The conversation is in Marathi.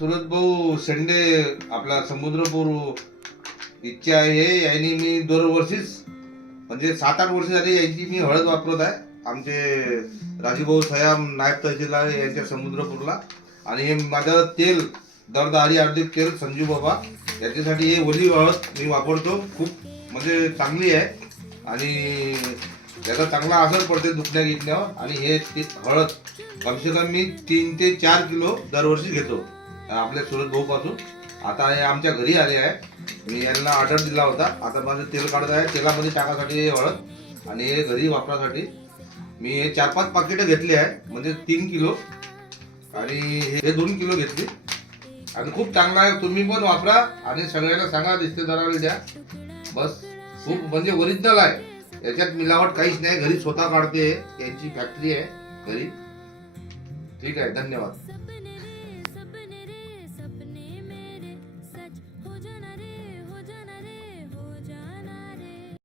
सुरत भाऊ शेंडे आपला समुद्रपूर इच्छा आहे. यांनी मी दरवर्षीच म्हणजे 7-8 वर्ष झाली यांची मी हळद वापरत आहे. आमचे राजूभाऊ सयाम नायब तहसीलदार यांच्या समुद्रपूरला. आणि हे माझं तेल दरदारी आयुर्वेदिक तेल संजू बाबा याच्यासाठी हे ओली हळद मी वापरतो. खूप म्हणजे चांगली आहे आणि याचा चांगला असर पडते दुखण्या गिटण्यावर. आणि हे हळद कमसे कम मी 3 ते 4 किलो दरवर्षी घेतो आपल्या सुरत भाऊ पासून. आता हे आमच्या घरी आले आहे. मी यांना ऑर्डर दिला होता. आता माझं तेल काढत आहे. तेलामध्ये टाकासाठी हळद आणि हे घरी वापरासाठी मी हे 4-5 पाकिटं घेतली आहे. म्हणजे 3 किलो आणि हे 2 किलो घेतली. आणि खूप चांगला आहे. तुम्ही पण वापरा आणि सगळ्यांना सांगा, रिश्तेदाराला द्या. बस खूप म्हणजे ओरिजिनल आहे. याच्यात मिलावट काहीच नाही. घरी स्वतः काढते. यांची फॅक्टरी आहे घरी. ठीक आहे, धन्यवाद.